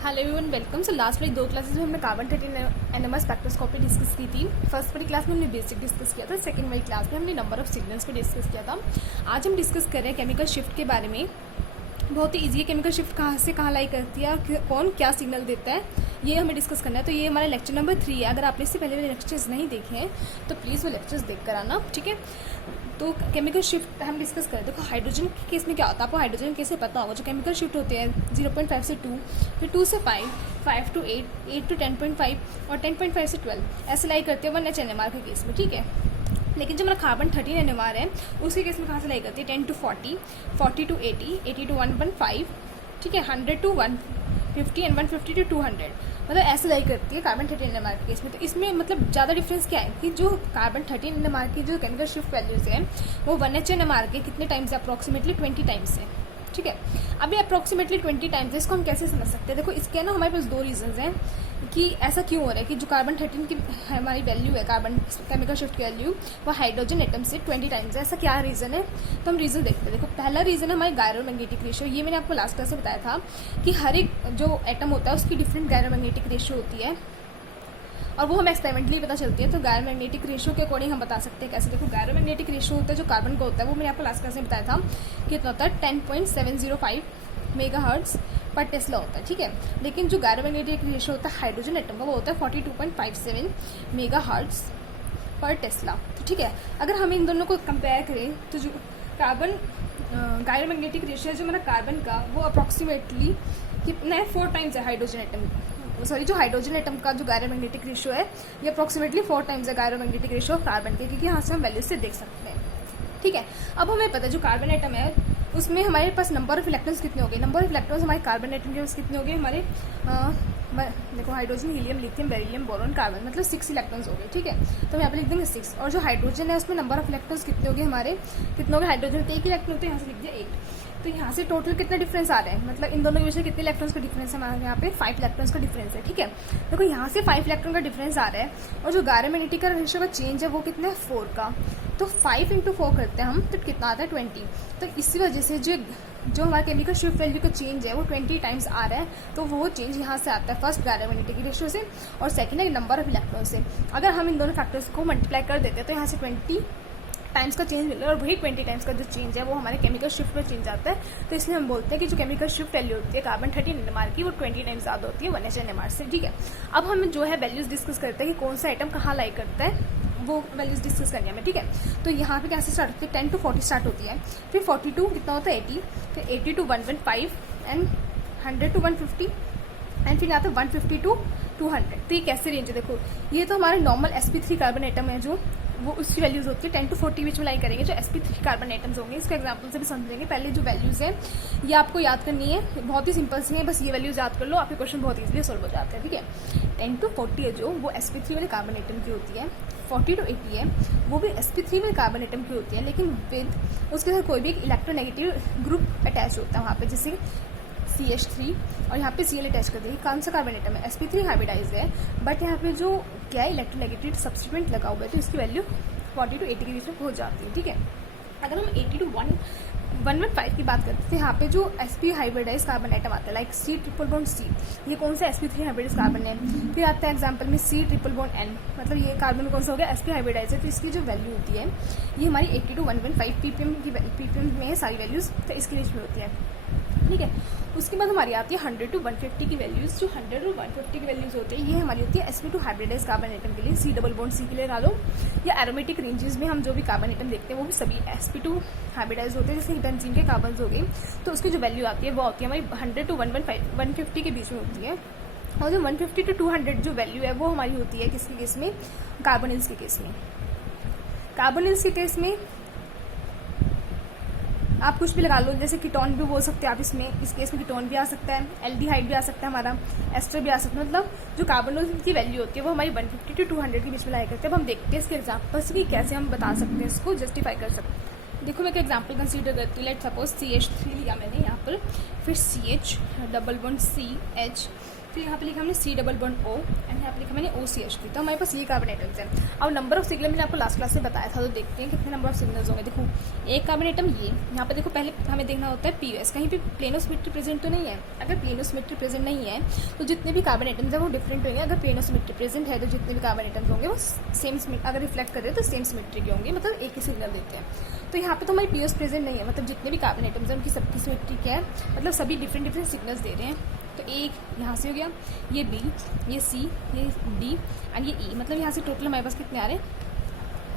Hello everyone, welcome. So last week 2 classes में हमने carbon 13 NMR spectroscopy discuss की थी। फर्स्ट वाली क्लास में हमने बेसिक डिस्कस किया था, सेकंड वाली क्लास में हमने नंबर ऑफ सिग्नल्स को डिस्कस किया था। आज हम डिस्कस कर रहे हैं केमिकल शिफ्ट के बारे में। बहुत ही ईजी है, केमिकल शिफ्ट कहाँ से कहाँ लाई करती है, कौन क्या सिग्नल देता है, ये हमें डिस्कस करना है। तो ये हमारा लेक्चर नंबर 3 है। अगर आपने इससे पहले वाले लेक्चर्स नहीं देखे हैं तो प्लीज़ वो लेक्चर्स देख कर आना, ठीक है। तो केमिकल शिफ्ट हम डिस्कस करें। देखो हाइड्रोजन के केस में क्या होता है, आपको हाइड्रोजन कैसे पता होगा। जो केमिकल शिफ्ट होते हैं 0.5 से 2, फिर 2 से 5, 5 to 8, 8 to 10.5 और 10.5 से 12 ऐसे लाई करते हैं 1H NMR के केस में, ठीक है। लेकिन जो हमारा कार्बन 13 NMR है उसके केस में कहाँ से लाई करती है 10 to 40, 40 to 80, 80 to 115, ठीक है, 100 to 150 एंड 150 to 200, मतलब ऐसे लाई करती है कार्बन 13 NMR के केस में। तो इसमें मतलब ज़्यादा डिफरेंस क्या है कि जो कार्बन 13 NMR की जो केमिकल शिफ्ट वैल्यूज है वो 1H NMR के कितने टाइम्स है, अप्रॉक्सीमेटली 20 टाइम्स है, ठीक है। अभी अप्रॉक्सीमेटली 20 टाइम्स है, इसको हम कैसे समझ सकते हैं। देखो इसके ना हमारे पास दो रीजंस हैं कि ऐसा क्यों हो रहा है कि जो कार्बन 13 की हमारी वैल्यू है, कार्बन केमिकल शिफ्ट की वैल्यू, वो हाइड्रोजन एटम से 20 टाइम्स है। ऐसा क्या रीज़न है, तो हम रीज़न देखते हैं। देखो पहला रीज़न है हमारी गायरोमैग्नेटिक रेशियो। ये मैंने आपको लास्ट क्लास में बताया था कि हर एक जो एटम होता है उसकी डिफरेंट गायरोमैग्नेटिक रेशियो होती है और वो हमें एक्सपेरिमेंटली पता चलती है। तो गायरोमैग्नेटिक रेशियो के अकॉर्डिंग हम बता सकते हैं कैसे। देखो गायरोमैग्नेटिक रेशियो होता है जो कार्बन का होता है, वो मैंने आपको लास्ट क्लास में बताया था कि कितना होता है 10.705 मेगाहर्ट्ज़ पर टेस्ला होता है, ठीक है। लेकिन जो गायरोमैग्नेटिक रेशियो होता है हाइड्रोजन एटम का वो होता है 42.57 मेगाहर्ट्ज़ पर टेस्ला, तो ठीक है। अगर हम इन दोनों को कंपेयर करें तो जो कार्बन गायरोमैग्नेटिक रेशियो जो हमारा कार्बन का वो अप्रॉक्सीमेटली कितना है 4 टाइम्स है हाइड्रोजन एटम, सॉरी जो हाइड्रोजन एटम का जो गायरोमैग्नेटिक रेशियो है ये अप्रॉक्सीमेटली 4 टाइम्स है गायरोमैग्नेटिक रेशियो ऑफ कार्बन के, क्योंकि यहाँ से हम वैल्यू से देख सकते हैं, ठीक है। अब हमें पता है जो कार्बन एटम है उसमें हमारे पास नंबर ऑफ इलेक्ट्रॉन्स कितने हो गए। नंबर ऑफ इलेक्ट्रॉन्स हमारे कार्बन एटम के पास कितने हो गए हमारे देखो hydrogen, helium, lithium, beryllium, boron, carbon, मतलब 6 इलेक्ट्रॉन्स हो गए, ठीक है। तो हम यहाँ पे लिख देंगे 6। और जो हाइड्रोजन है उसमें नंबर ऑफ इलेक्ट्रॉन्स कितने हो गए हमारे, कितने हो गए हाइड्रोजन के 1 इलेक्ट्रॉन होते हैं, यहाँ से लिख दिया 8। तो यहाँ से टोटल कितना डिफरेंस आ रहा है, मतलब इन दोनों के बीच में कितने इलेक्ट्रॉन्स का डिफरेंस है, हमारे यहाँ पे 5 इलेक्ट्रॉन्स का डिफरेंस है, ठीक है। देखो यहाँ से 5 इलेक्ट्रॉन का डिफरेंस आ रहा है और जो गायरोमैग्नेटिक रेशियो का चेंज है वो कितना है 4 का। तो 5 × 4 करते हैं हम तो कितना आता है 20। तो इसी वजह से जो हमारा केमिकल शिफ्ट वैल्यू का चेंज है वो 20 टाइम्स आ रहा है। तो वो चेंज यहाँ से आता है, फर्स्ट गायरोमैग्नेटिक रेशियो से और सेकंड है नंबर ऑफ इलेक्ट्रॉन से। अगर हम इन दोनों फैक्टर्स को मल्टीप्लाई कर देते हैं तो यहाँ से 20 टाइम्स का चेंज मिलेगा और वही 20 टाइम्स का जो चेंज है वो हमारे केमिकल शिफ्ट में चेंज आता है। तो इसलिए हम बोलते हैं कि जो केमिकल शिफ्ट वैल्यू होती है कार्बन 13 NMR की वो 20 टाइम्स ज़्यादा होती है 1H NMR से, ठीक है। अब हम जो है वैल्यूज डिस्कस करते हैं कि कौन सा आइटम कहाँ लाई करता है, वो वैल्यूज डिस्कस करनी है हमें, ठीक है। तो यहाँ पे कैसे स्टार्ट होती है 10 to 40 स्टार्ट होती है, फिर 42 कितना होता है 80, फिर 80 to 115 एंड 100 to 150 एंड फिर आता है 150 to 200। तो ये कैसे रेंज है, देखो ये तो हमारे नॉर्मल sp3 कार्बन एटम है जो वो उसकी वैल्यूज होती है 10 to 40 बीच में लाई करेंगे। जो sp3 कार्बन एटम्स होंगे इसके एग्जांपल से भी समझेंगे। पहले जो वैल्यूज है ये आपको याद करनी है, बहुत ही सिंपल सी है, बस ये वैल्यूज याद कर लो, आपके क्वेश्चन बहुत ईजिली सोल्व हो जाते हैं, ठीक है। 10 to 40 है जो वो sp3 वाले कार्बन एटम की होती है, 40 to 80 है वो भी sp3 वाले कार्बन एटम की होती है, लेकिन विद उसके साथ कोई भी एक इलेक्ट्रोनेगेटिव ग्रुप अटैच होता है वहाँ पे, जैसे CH3 और यहाँ पे Cl अटैच कर देगी। कौन सा कार्बन एटम है sp3 हाइब्रिडाइज है, बट यहाँ पे जो क्या है इलेक्ट्रोनेगेटिव सब्स्टिट्यूएंट लगा हुआ है तो इसकी वैल्यू 40 to 80 के बीच में हो जाती है, ठीक है। अगर हम 80 to 115 की बात करते हैं, यहाँ पे जो sp हाइब्रिडाइज कार्बन एटम आता है लाइक C∼C, ये कौन सा sp3 हाइब्रिडाइज कार्बन है। फिर आता है एग्जांपल में C∼N, मतलब ये कार्बन कौन सा हो गया sp हाइब्रिडाइज है। तो इसकी जो वैल्यू होती है ये हमारी 80 to 115 ppm में सारी वैल्यूज तो इसके बीच में होती है, ठीक है। उसके बाद हमारी आती है 100 to 150 की वैल्यूज। जो 100 to 150 की वैल्यूज होती है ये हमारी होती है sp2 हाइब्रिडाइज कार्बन एटम के लिए, C∼C के लिए डालो, या एरोमेटिक रेंजेस में हम जो भी कार्बन एटम देखते हैं वो भी सभी sp2 हाइब्रिडाइज होते हैं, जैसे बेंजीन के कार्बन हो गए। तो उसकी जो वैल्यू आती है वो होती है हमारी 100 to 150 के बीच में होती है। और जो 150 to 200 जो वैल्यू है वो हमारी होती है किसके केस में, कार्बोनिल्स के केस में। कार्बोनिल्स के केस में आप कुछ भी लगा लो, जैसे कीटोन भी बोल सकते हैं आप इसमें, इस केस में कीटोन भी आ सकता है, एल्डिहाइड भी आ सकता है हमारा, एस्टर भी आ सकता है, मतलब जो कार्बोनिल की वैल्यू होती है वो हमारी 150 to 200 के बीच में लाया करते हैं। अब हम देखते हैं इसके एग्जाम्पल्स की कैसे हम बता सकते हैं, इसको जस्टिफाई कर सकते हैं। देखो मैं एक एग्जाम्पल कंसीडर करती हूँ, लेट सपोज CH3 लिया मैंने यहाँ पर, फिर CH डबल बॉन्ड CH फिर यहाँ पे लिखा हमने C double bond O and यहाँ पे लिखा मैंने OCH3। तो हमारे पास ये कार्बन एटम्स हैं। अब नंबर ऑफ सिग्नल मैंने आपको लास्ट क्लास में बताया था, तो देखते हैं कितने नंबर ऑफ सिग्नल्स होंगे। देखो एक कार्बन एटम ये यहाँ पे देखो, पहले हमें देखना होता है POS, कहीं भी प्लेनो सिमेट्री प्रेजेंट तो नहीं है। अगर प्लेनो सिमेट्री प्रेजेंट नहीं है तो जितने भी कार्बन एटम्स हैं वो डिफरेंट होंगे। अगर प्लेनो सिमेट्री प्रेजेंट है तो जितने भी कार्बन एटम्स होंगे वो सेम, अगर रिफ्लेक्ट कर रहे हैं तो सेम सिमेट्री के होंगे, मतलब एक ही सिग्नल देते हैं। तो यहाँ पे तो हमारी POS प्रेजेंट नहीं है, मतलब जितने भी कार्बन एटम्स हैं उनकी सबकी सिमेट्री क्या है, मतलब सभी डिफरेंट सिग्नल्स दे रहे हैं। तो एक यहाँ से हो गया, ये B, ये C, ये D एंड ये E, मतलब यहाँ से टोटल हमारे पास कितने आ रहे हैं,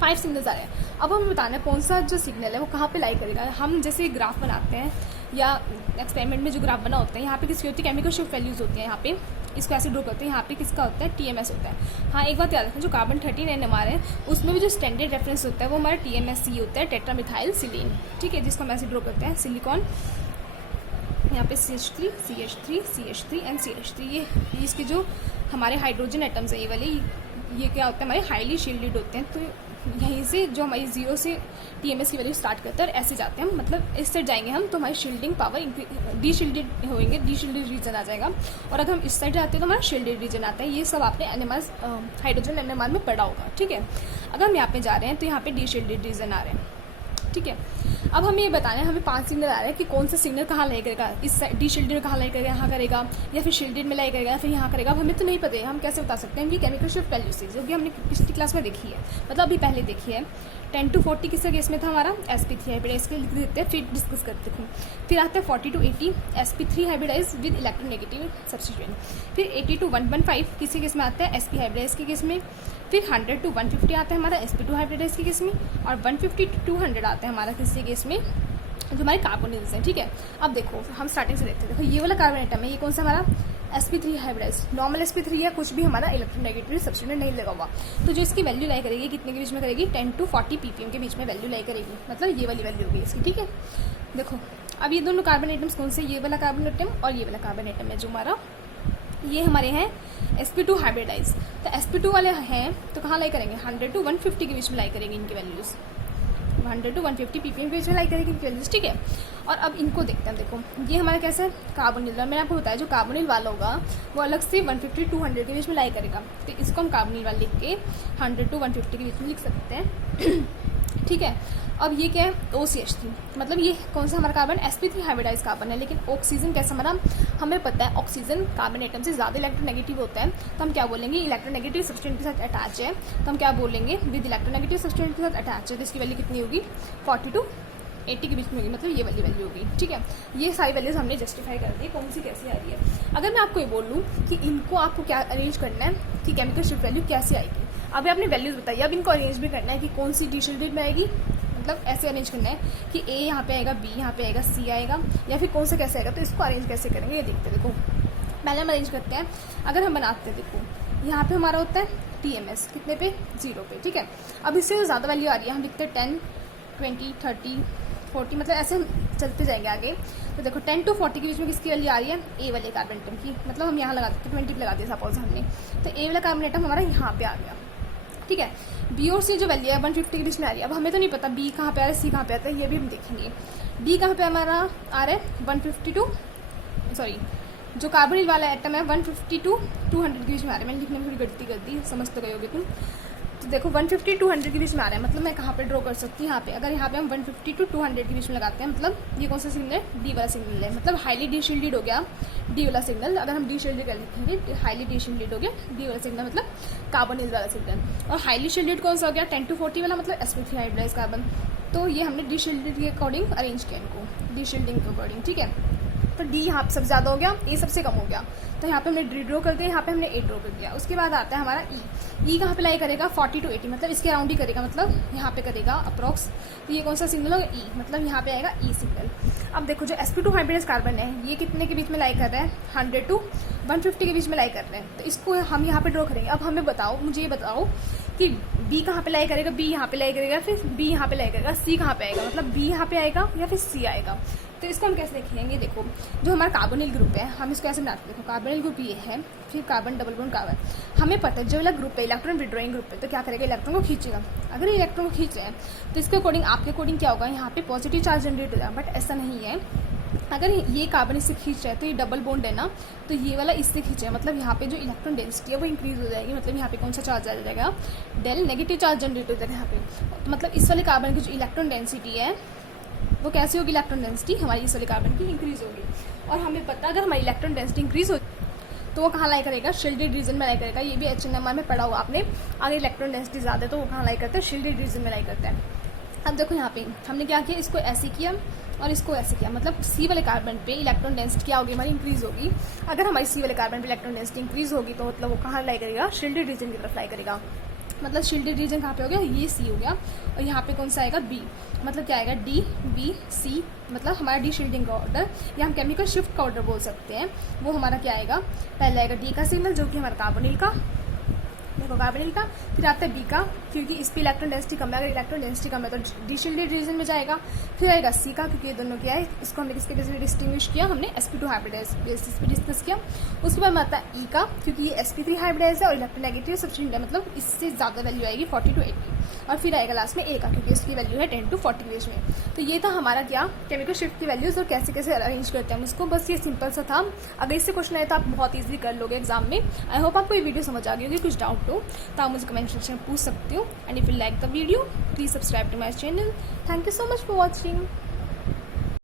5 सिग्नल्स आ रहे हैं। अब हमें बताना है कौन सा जो सिग्नल है वो कहाँ पे लाई करेगा। हम जैसे ग्राफ बनाते हैं या एक्सपेरिमेंट में जो ग्राफ बना होता है, यहाँ पे किसकी होती है, केमिकल शिफ्ट वैल्यूज होती है। यहाँ पे इसको ऐसे ड्रॉ करते हैं, यहाँ पे किसका होता है, TMS होता है। हाँ एक बात याद रखें, जो कार्बन 13 NMR है उसमें भी जो स्टैंडर्ड रेफरेंस होता है वो हमारा TMSC होता है, टेट्रा मिथाइल सिलीन, ठीक है, जिसको हम ऐसे ड्रॉ करते हैं, सिलिकॉन, यहाँ पे CH3 CH3 CH3 and CH3। ये इसके जो हमारे हाइड्रोजन एटम्स हैं ये वाले, ये क्या होता है, हमारे हाईली शील्डेड होते हैं। तो यहीं से जो हमारी 0 से TMS की वैल्यू स्टार्ट करते हैं और ऐसे जाते हैं हम, मतलब इस साइड जाएंगे हम तो हमारी शील्डिंग पावर डी शील्डेड होंगे, डी शील्डेड रीजन आ जाएगा। और अगर हम इस साइड जाते हैं तो हमारा शील्डेड रीजन आता है। ये सब आपने NMR हाइड्रोजन NMR में पढ़ा होगा, ठीक है। अगर हम यहाँ पे जा रहे हैं तो यहाँ पे डी शील्डेड रीजन आ रहे हैं, ठीक है। अब हमें ये बताना है, हमें 5 सिग्नल आ रहे हैं कि कौन सा सिग्नल कहाँ लाई करेगा, इस डी शील्डेड में कहाँ लाई करेगा, यहाँ करेगा या फिर शील्डेड में लाई करेगा या फिर यहाँ करेगा। अब हमें तो नहीं पता है, हम कैसे बता सकते हैं कि केमिकल शिफ्ट वैल्यू से, जो कि हमने पिछली क्लास में देखी है, मतलब अभी पहले देखी है। 10 to 40 किसका केस में था हमारा, sp3 हाइब्रिडाइज के लिख देते हैं, फिर डिस्कस करते हैं। फिर आता है 40 to 80 sp3 hybridize with electronegative substituent. फिर 80 to 115 किसी केस में आता है, sp हाइब्रिडाइज के केस में। फिर 100 to 150 आता है हमारा sp2 हाइब्रिडाइज के केस में। और 150 to 200 आता है हमारा किसी केस में, जो हमारे कार्बोनिल्स हैं, ठीक है। अब देखो हम स्टार्टिंग से देखते हैं। देखो ये वाला कार्बन एटम है, ये कौन सा हमारा, sp3 हाइब्रिडाइज, नॉर्मल sp3 है, कुछ भी हमारा इलेक्ट्रोनेगेटिव सब्स्टिट्यूएंट नहीं लगा हुआ। तो जो इसकी वैल्यू लाई करेगी कितने के बीच में करेगी, 10 to 40 ppm के बीच में वैल्यू लाई करेगी, मतलब ये वाली वैल्यू होगी इसकी, ठीक है। देखो अब ये दोनों कार्बन एटम्स कौन से, ये वाला कार्बन एटम और ये वाला कार्बन एटम है जो हमारा, ये हमारे हैं sp2 हाइब्रिडाइज। तो sp2 वाले हैं तो कहाँ लाई करेंगे, 100 to 150 के बीच में लाई करेंगे इनकी वैल्यूज़, 100 to 150 ppm के बीच में लाई करेगी इनकी वैल्यूज़, ठीक है। और अब इनको देखते हैं। देखो ये हमारा कैसा है, कार्बोनिल, मैंने आपको बताया जो कार्बोनिल वाला होगा वो अलग से 150 to 200 के बीच में लाई करेगा। तो इसको हम कार्बोनिल वाला लिख के 100 to 150 के बीच में लिख सकते हैं, ठीक है। अब ये क्या है, OCH3, मतलब ये कौन सा हमारा कार्बन, sp3 हाइब्रिडाइज कार्बन है। लेकिन ऑक्सीजन कैसा हमारा, हमें पता है ऑक्सीजन कार्बन एटम से ज़्यादा इलेक्ट्रोनेगेटिव होता है, तो हम क्या बोलेंगे, इलेक्ट्रोनेगेटिव सब्स्टिट्यूएंट के साथ अटैच है, तो हम क्या बोलेंगे, विद इलेक्ट्रोनेगेटिव सब्स्टिट्यूएंट के साथ अटैच है। तो इसकी वैल्यू कितनी होगी, 40 to 80 के बीच में होगी, मतलब ये वाली वैल्यू होगी, ठीक है। ये सारी वैल्यूज हमने जस्टिफाई कर दी कौन सी कैसी आ रही है। अगर मैं आपको ये बोल लूँ कि इनको आपको क्या अरेंज करना है कि केमिकल शिफ्ट वैल्यू कैसे आएगी, अभी आपने वैल्यूज बताई, अब इनको अरेंज भी करना है कि कौन सी डी शील्डेड में आएगी, मतलब ऐसे अरेंज करना है कि A यहाँ पे आएगा, B यहाँ पे आएगा, C आएगा, या फिर कौन सा कैसे आएगा। तो इसको अरेंज कैसे करेंगे ये देखते हैं। देखो पहले हम अरेंज करते हैं, अगर हम बनाते हैं, देखो यहाँ पे हमारा होता है TMS कितने पे, 0 पे, ठीक है। अब इससे ज़्यादा वैल्यू आ रही है, हम लिखते हैं 10 20 30 40, मतलब ऐसे हम चलते जाएंगे आगे। तो देखो 10 to 40 के बीच में किसकी वैल्यू आ रही है, A वाले कार्बन एटम की, मतलब हम यहाँ लगा देते हैं 20 लगा दिया सपोज हमने, तो A वाला कार्बन एटम हमारा यहाँ पे आ गया, ठीक है। B और C जो वैल्यू है 150 के बीच में आ रही है। अब हमें तो नहीं पता B कहाँ पे आ रहा है, C कहाँ पे आता है, ये भी हम देखेंगे। B कहाँ पे हमारा आ रहा है, 150 to, सॉरी जो कार्बोनिल वाला एटम है 150 to 200 के बीच में आ रहा है। मैंने लिखने में थोड़ी गलती कर दी, समझ तो गए होगे तुम। तो देखो 150 to 200 के बीच में आ रहा है, मतलब मैं कहाँ पे ड्रॉ कर सकती हूँ, यहाँ पे। अगर यहाँ पे हम 150 to 200 के बीच में लगाते हैं, मतलब ये कौन सा सिग्नल है, डी वाला सिग्नल है, मतलब हाईली डी शील्डेड हो गया डी वाला सिग्नल। अगर हम डी शील्डेड कर लिखेंगे, हाईली डी शील्डेड हो गया डी वाला सिग्नल, मतलब कार्बोनिल वाला सिग्नल। और हाईली शील्डेड कौन सा हो गया, 10 to 40 वाला, मतलब sp3 हाइब्रिडाइज कार्बन। तो ये हमने डी शील्डेड के अकॉर्डिंग अरेंज किया इनको, डी शील्डिंग के अकॉर्डिंग, ठीक है। तो डी यहाँ पे सबसे ज़्यादा हो गया, ए सबसे कम हो गया, तो यहाँ पे हमने डी ड्रॉ कर दिया, यहाँ पे हमने ए ड्रॉ कर दिया। उसके बाद आता है हमारा ई कहाँ पे लाई करेगा, 40 to 80, मतलब इसके अराउंड ही करेगा, मतलब यहाँ पे करेगा अप्रॉक्स। तो ये कौन सा सिग्नल होगा, ई, मतलब यहाँ पे आएगा ई सिग्नल। अब देखो जो sp2 हाइब्रिडाइज कार्बन है ये कितने के बीच में लाई कर रहा है, 100 to 150 के बीच में लाई कर रहे हैं। तो इसको हम यहाँ पे ड्रॉ करेंगे। अब हमें बताओ, मुझे ये बताओ कि बी कहाँ पे लाई करेगा, बी यहाँ पे लाई करेगा, फिर बी यहाँ पे लाई करेगा, सी कहाँ पे आएगा, मतलब बी यहाँ पे आएगा या फिर सी आएगा। तो इसको हम कैसे देखेंगे, देखो जो हमारा कार्बोनिल ग्रुप है हम इसको ऐसे बनाते हैं। देखो कार्बोनिल ग्रुप ये है, फिर कार्बन डबल बॉन्ड कार्बन, हमें पता है जो वाला ग्रुप है इलेक्ट्रॉन विड्रॉइंग ग्रुप है, तो क्या करेगा, इलेक्ट्रॉन को खींचेगा। अगर इलेक्ट्रॉन को खींच रहे हैं तो इसके अकॉर्डिंग आपके अकॉर्डिंग क्या होगा, यहाँ पे पॉजिटिव चार्ज जनरेट हो जाएगा। बट ऐसा नहीं है, अगर ये कार्बन इससे खींच रहा है तो ये डबल बॉन्ड है ना, तो ये वाला इससे खींचे, मतलब यहाँ पे जो इलेक्ट्रॉन डेंसिटी है वो इंक्रीज हो जाएगी। मतलब यहाँ पे कौन सा चार्ज आ जाएगा, डेल नेगेटिव चार्ज जनरेट हो जाएगा यहाँ पे। तो मतलब इस वाले कार्बन की जो इलेक्ट्रॉन डेंसिटी है वो कैसी होगी, इलेक्ट्रॉन डेंसिटी हमारी इस वाले कार्बन की इंक्रीज होगी। और हमें पता अगर हमारी इलेक्ट्रॉन डेंसिटी इंक्रीज हो तो वो कहाँ लाई करेगा, शील्डेड रीजन में लाई करेगा। ये भी HNMR में पढ़ा हुआ आपने। अगर इलेक्ट्रॉन डेंसिटी ज़्यादा है तो वो कहाँ लाई करता है, शील्डेड रीजन में लाई करता है। अब देखो यहाँ पे हमने क्या किया, इसको ऐसे किया और इसको ऐसे किया, मतलब सी वाले कार्बन पे इलेक्ट्रॉन डेंसिटी क्या होगी, हमारी इंक्रीज होगी। अगर हमारी सी वाले कार्बन पे इलेक्ट्रॉन डेंसिटी इंक्रीज होगी तो मतलब वो कहाँ लाई करेगा, शील्डेड रीजन की तरफ लाई करेगा। मतलब शील्डेड रीजन कहाँ पे हो गया, ये सी हो गया। और यहाँ पे कौन सा आएगा, बी। मतलब क्या आएगा, डी बी सी, मतलब हमारा डी शील्डिंग का ऑर्डर या हम केमिकल शिफ्ट का ऑर्डर बोल सकते हैं। वो हमारा क्या आएगा, पहले आएगा डी का सिग्नल जो कि हमारा कार्बोनिल का, देखो कार्बोनिल का, फिर आता है बी का क्योंकि इस पे इलेक्ट्रॉन डेंसिटी कम है। अगर इलेक्ट्रॉन डेंसिटी कम है तो डी शील्डेड रीजन में जाएगा। फिर आएगा सी का क्योंकि ये दोनों क्या है, इसको हमने किसके बेसिस पे डिस्टिंग्विश किया, हमने sp2 हाइब्रिडाइज बेसिस पे डिस्कस किया। उसके बाद में आता है ई का क्योंकि ये sp3 हाइब्रिडाइज है और इलेक्ट्रोनेगेटिव सब्स्टिट्यूट है, मतलब इससे ज़्यादा वैल्यू आएगी 40 to 80। और फिर आएगा लास्ट में ए का क्योंकि इसकी वैल्यू है 10 to 40 रेंज में। तो ये था हमारा क्या, केमिकल शिफ्ट की वैल्यूज और कैसे कैसे अरेंज करते हैं हम इसको। बस ये सिंपल सा था। अगर इससे क्वेश्चन आए तो आप बहुत ईजिली कर लोगे एग्जाम में। आई होप आपको ये वीडियो समझ आ गई होगी। कुछ डाउट हो तो आप मुझे कमेंट सेक्शन में पूछ सकते हो। And if you like the video please subscribe to my channel. Thank you so much for watching.